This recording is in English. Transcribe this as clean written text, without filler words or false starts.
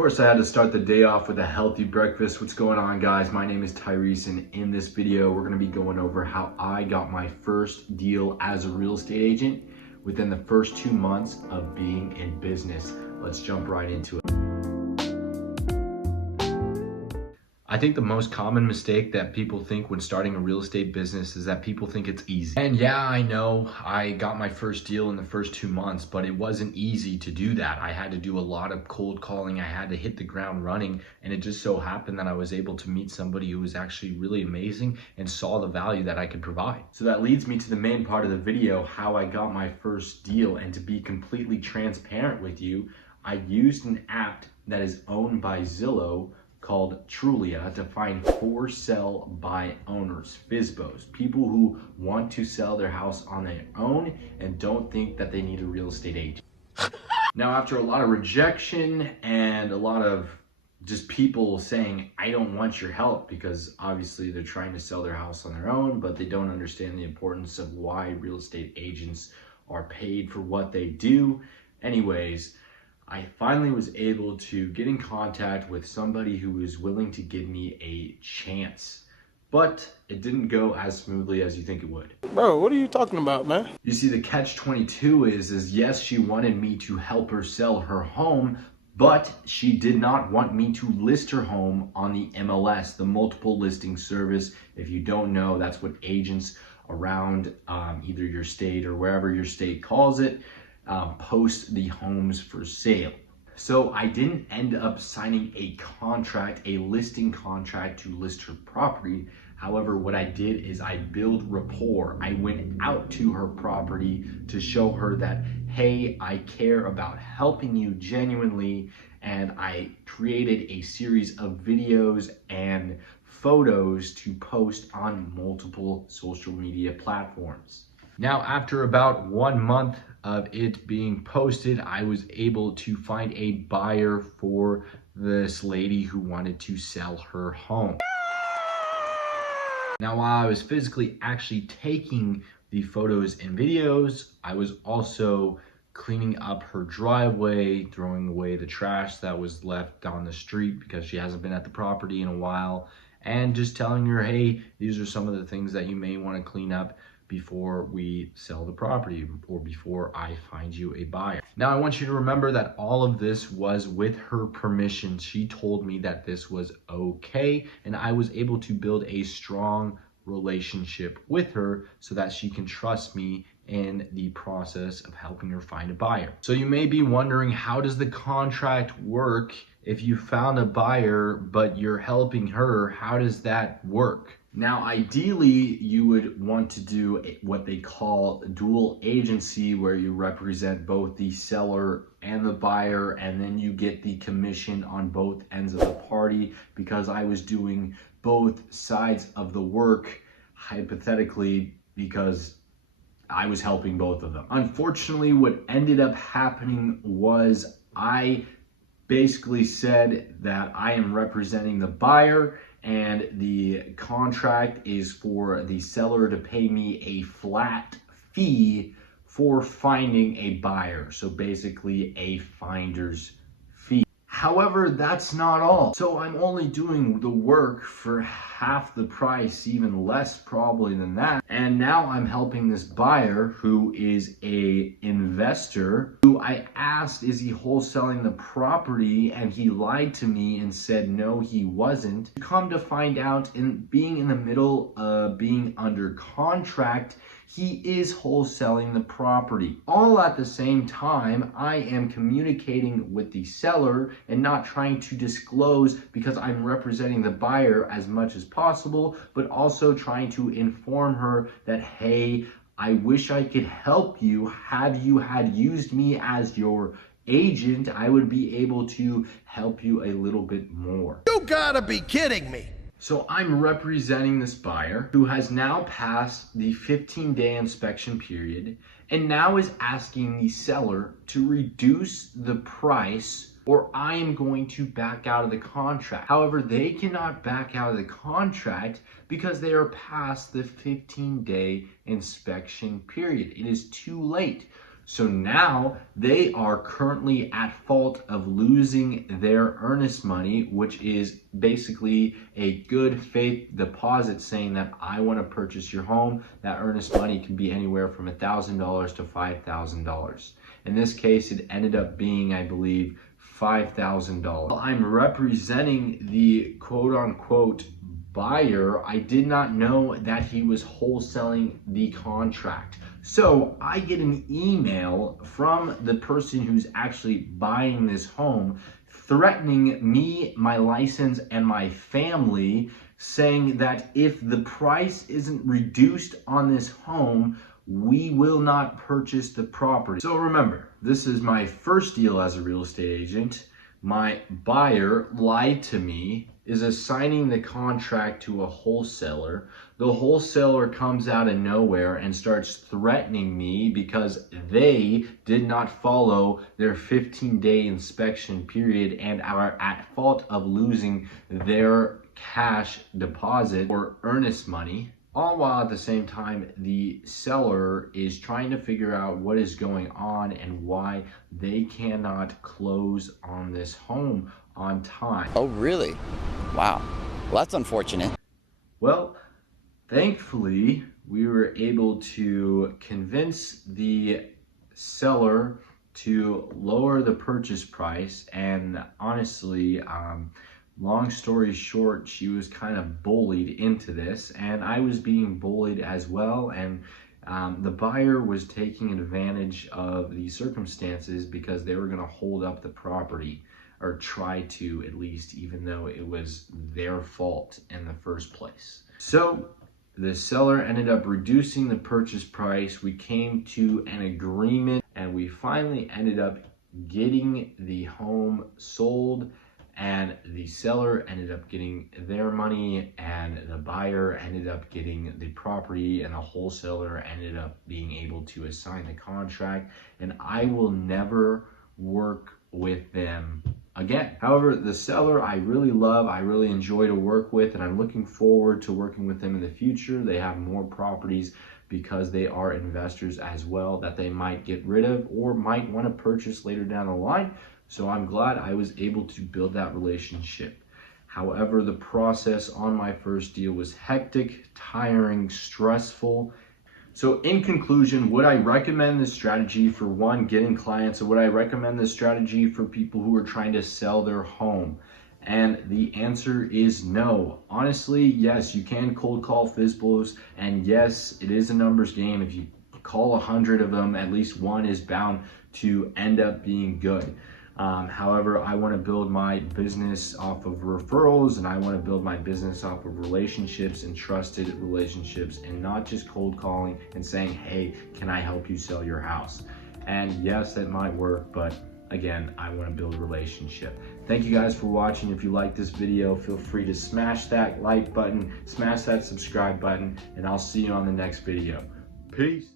course, I had to start the day off with a healthy breakfast. What's going on, guys? My name is Tyrese, and in this video, we're gonna be going over how I got my first deal as a real estate agent within the first 2 months of being in business. Let's jump right into it. I think the most common mistake that people think when starting a real estate business is that people think it's easy. And yeah, I know I got my first deal in the first 2 months, but it wasn't easy to do that. I had to do a lot of cold calling. I had to hit the ground running, and it just so happened that I was able to meet somebody who was actually really amazing and saw the value that I could provide. So that leads me to the main part of the video, how I got my first deal. And to be completely transparent with you, I used an app that is owned by Zillow called Trulia to find for sell by owners, FSBOs, people who want to sell their house on their own and don't think that they need a real estate agent. Now, after a lot of rejection and a lot of just people saying, I don't want your help, because obviously they're trying to sell their house on their own, but they don't understand the importance of why real estate agents are paid for what they do. Anyways, I finally was able to get in contact with somebody who was willing to give me a chance, but it didn't go as smoothly as you think it would. Bro, what are you talking about, man? You see, the catch-22 is yes, she wanted me to help her sell her home, but she did not want me to list her home on the MLS, the multiple listing service. If you don't know, that's what agents around either your state or wherever your state calls it, post the homes for sale. So I didn't end up signing a contract, a listing contract to list her property. However, what I did is I built rapport. I went out to her property to show her that, hey, I care about helping you genuinely, and I created a series of videos and photos to post on multiple social media platforms. Now, after about 1 month of it being posted, I was able to find a buyer for this lady who wanted to sell her home. Now, while I was physically actually taking the photos and videos, I was also cleaning up her driveway, throwing away the trash that was left on the street because she hasn't been at the property in a while, and just telling her, hey, these are some of the things that you may want to clean up before we sell the property or before I find you a buyer. Now, I want you to remember that all of this was with her permission. She told me that this was okay, and I was able to build a strong relationship with her so that she can trust me in the process of helping her find a buyer. So you may be wondering, how does the contract work if you found a buyer but you're helping her? How does that work? Now, ideally, you would want to do what they call dual agency, where you represent both the seller and the buyer, and then you get the commission on both ends of the party, because I was doing both sides of the work, hypothetically, because I was helping both of them. Unfortunately, what ended up happening was I basically said that I am representing the buyer, and the contract is for the seller to pay me a flat fee for finding a buyer. So basically a finder's fee. However, that's not all. So I'm only doing the work for half the price, even less probably than that. And now I'm helping this buyer who is a investor, who I asked, is he wholesaling the property? And he lied to me and said, no, he wasn't. Come to find out, in being in the middle of being under contract, he is wholesaling the property. All at the same time, I am communicating with the seller and not trying to disclose, because I'm representing the buyer as much as possible, but also trying to inform her that, hey, I wish I could help you. Had you had used me as your agent, I would be able to help you a little bit more. You gotta be kidding me. So I'm representing this buyer who has now passed the 15-day inspection period and now is asking the seller to reduce the price, or I am going to back out of the contract. However, they cannot back out of the contract because they are past the 15-day inspection period. It is too late. So now they are currently at fault of losing their earnest money, which is basically a good faith deposit saying that I want to purchase your home. That earnest money can be anywhere from $1,000 to $5,000. In this case, it ended up being, I believe, $5,000. I'm representing the quote unquote buyer. I did not know that he was wholesaling the contract. So I get an email from the person who's actually buying this home threatening me, my license, and my family, saying that if the price isn't reduced on this home, we will not purchase the property. So remember, this is my first deal as a real estate agent. My buyer lied to me, is assigning the contract to a wholesaler. The wholesaler comes out of nowhere and starts threatening me because they did not follow their 15-day inspection period and are at fault of losing their cash deposit or earnest money. All while at the same time, the seller is trying to figure out what is going on and why they cannot close on this home on time. Oh, really? Wow. Well, that's unfortunate. Well, thankfully, we were able to convince the seller to lower the purchase price, and honestly, long story short, she was kind of bullied into this, and I was being bullied as well, and the buyer was taking advantage of the circumstances because they were going to hold up the property, or try to at least, even though it was their fault in the first place. So the seller ended up reducing the purchase price. We came to an agreement and we finally ended up getting the home sold, and the seller ended up getting their money and the buyer ended up getting the property, and the wholesaler ended up being able to assign the contract, and I will never work with them again. However, the seller I really love, I really enjoy to work with, and I'm looking forward to working with them in the future. They have more properties because they are investors as well that they might get rid of or might want to purchase later down the line. So I'm glad I was able to build that relationship. However, the process on my first deal was hectic, tiring, stressful. So in conclusion, would I recommend this strategy for one, getting clients, or would I recommend this strategy for people who are trying to sell their home? And the answer is no. Honestly, yes, you can cold call FSBOs, and yes, it is a numbers game. If you call 100 of them, at least one is bound to end up being good. However, I want to build my business off of referrals, and I want to build my business off of relationships and trusted relationships, and not just cold calling and saying, hey, can I help you sell your house? And yes, that might work, but again, I want to build a relationship. Thank you guys for watching. If you like this video, feel free to smash that like button, smash that subscribe button, and I'll see you on the next video. Peace.